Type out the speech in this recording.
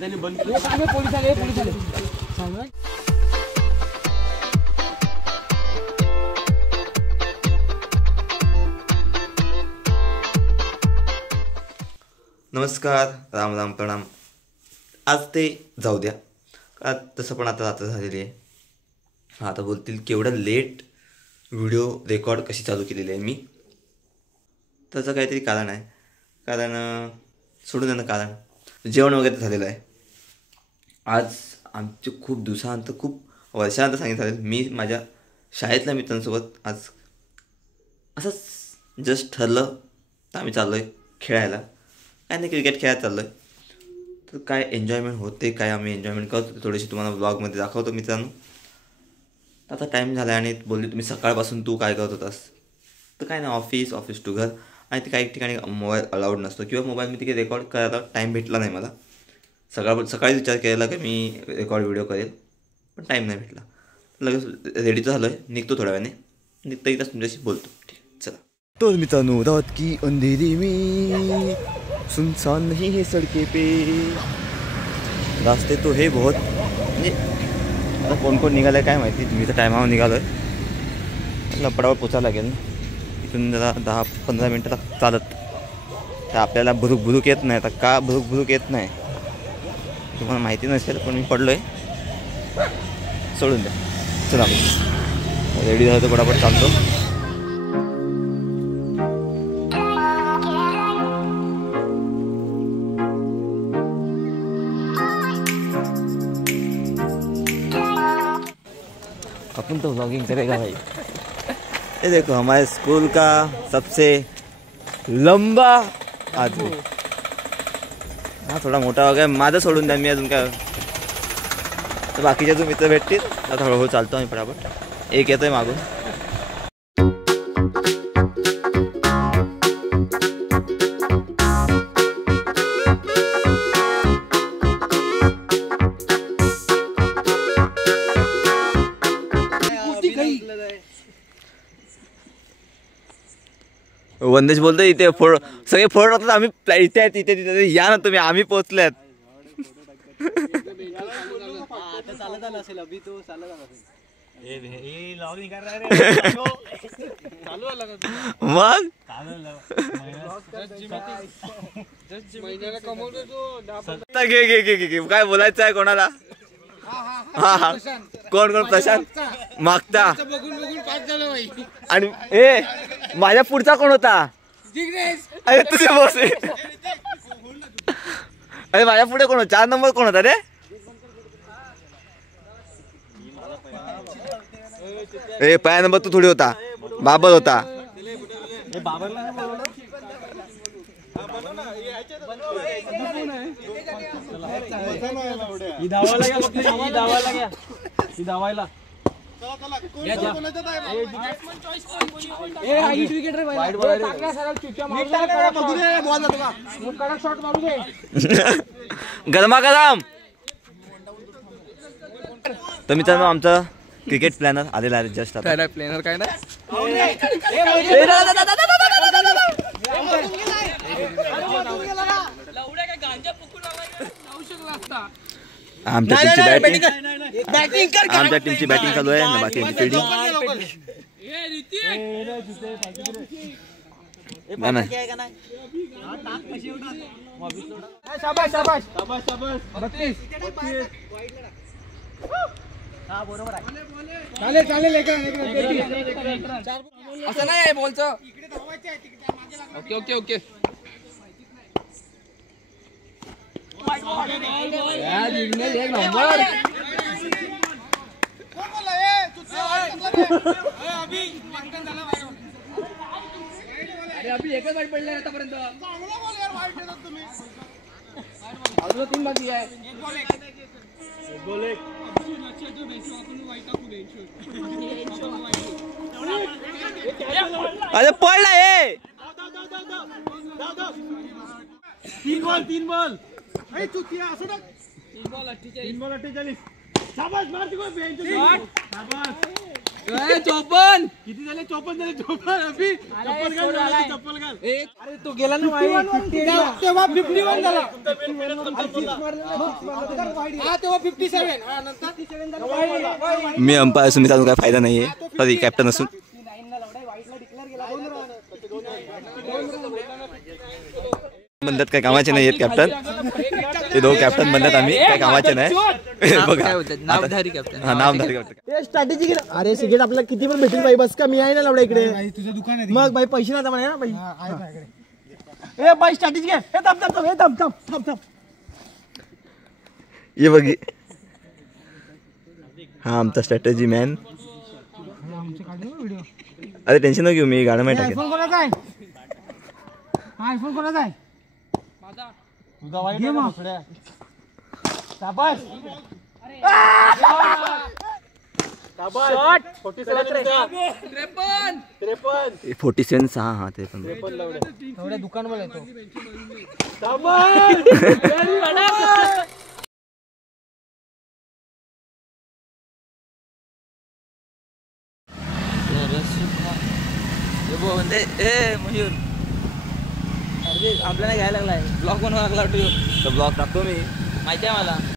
त्यांनी बंद केलं. सांगा पोलीस आले सांगा. नमस्कार, राम राम, प्रणाम. आज ते जाऊ द्या का, तसं पण आता रात्र झालेली आहे. आता बोलतील केवढं लेट व्हिडिओ रेकॉर्ड कशी चालू केलेली आहे मी. त्याचं काहीतरी कारण आहे. कारण सोडून द्या ना, कारण जेवण वगैरे झालेलं आहे. आज आमचे खूप दिवसानंतर, खूप वर्षानंतर सांगितलं मी माझ्या शाळेतल्या मित्रांसोबत आज असंच जस्ट ठरलं तर आम्ही चाललो आहे खेळायला. काय नाही, क्रिकेट खेळायला चाललो आहे. तर काय एन्जॉयमेंट होते, काय आम्ही एन्जॉयमेंट करतो थोडीशी तुम्हाला ब्लॉगमध्ये दाखवतो मित्रांनो. आता टाईम झाला आणि बोलली तुम्ही सकाळपासून तू काय करत होतास. तर काय नाही, ऑफिस टू घर. आणि ते काही ठिकाणी मोबाईल अलाउड नसतो किंवा मोबाईल मी तिथे रेकॉर्ड करायला टाईम भेटला नाही मला. सकाळीच विचार केलेला की मी रेकॉर्ड व्हिडिओ करेल, पण टाईम नाही भेटला. लगेच रेडी झालो आहे, निघतो थोड्या वेळाने. निघता इथंच तुमच्याशी बोलतो. ठीक आहे, चला. तो मित्रांनो, रात की अंधेरी में सुनसान नहीं है सड़के पे, रास्ते तो है बहुत. म्हणजे आता कोण कोण निघालं आहे काय माहिती. मी तर टायमावर निघालो आहे. लपडावर पोचायला लागेल ना. इथून जरा 10-15 मिनटं चालत. तर आपल्याला भुरुक येत नाही. आता का भुरुक येत नाही तुम्हाला माहिती नसेल, पण मी पडलो आहे. सोडून द्या, चला रेडी झालं तर पटापट चालतो. अपन तो व्लॉगिंग करेगा भाई. ये देखो हमारे स्कूल का सबसे लंबा आदमी. हा थोडा मोठा हो गया. माझं सोडून द्या, मी अजून काय. तर बाकीचे जो मित्र भेटतील आता हळूहळू चालतो आम्ही पटापट. एक येतोय मागून. वंदेश बोलतोय इथे सगळे फोड राहतात. आम्ही इथे आहेत, तिथे या ना तुम्ही, आम्ही पोहोचल्यात. मग घे काय बोलायचं आहे कोणाला. हा कोण प्रशांत मागता. आणि माझ्या पुढचा कोण होता. अरे तुझे बॉस. अरे माझ्या पुढे कोण होता, 4 नंबर कोण होता रे. ए 5 नंबर तू थोडी होता, बाबर होता. गरमागरम. तर मित्रांनो, आमचा क्रिकेट प्लॅनर आलेला आहे जस्ट आता. प्लॅनर काय ना, आमच्या टीमची बॅटिंग चालू आहे ना, बाकी फिल्डिंग. असं नाही बोलचं. ओके अभी एकच वाईट पडले आतापर्यंत. 3 बाकी आहे. अरे पडला हे. 3 बॉल. असं 3 बॉल 48. शाबाश मार. 54 किती झाले 54 झाले 54 अभि चप्पल घाल चप्पल घाल अरे तो गेला ना तेव्हा 51 झाला हा तेव्हा 57 हा नंतर मी अंपायर असून मित्रांनो काय फायदा नाही आहे सॉरी कॅप्टन असून म्हणतात काय कामाचे नाही आहेत कॅप्टन ते दोघं कॅप्टन म्हणतात आम्ही काय कामाचे नाही बघा नामधारी कॅप्टन हा नामधारी कॅप्टन स्ट्रॅटेजी अरे सिगरेट आपल्याला किती पण भेटेल बाई बस का मी आहे ना लवडा इकडे तुझं दुकान आहे मग बाई पैसे नाही म्हणे ना बाई ए बाई स्ट्रॅटेजी घे हे थांब थांब हे थांब थांब थांब थांब ये बघी हा आमचा स्ट्रॅटेजी मॅन अरे टेन्शन न घेऊ मी गाणं माहिती टाकेन आयफोन कोणाचा आहे आयफोन कोणाचा आहे तुझा वाईट आहे मग शाबास शॉट 47 हा ते पण एवढ्या दुकानवर येतो मयूर आपल्याला घ्यायला लागलाय ब्लॉग बनवायला लागला ब्लॉग टाकतो मी माहिती आहे मला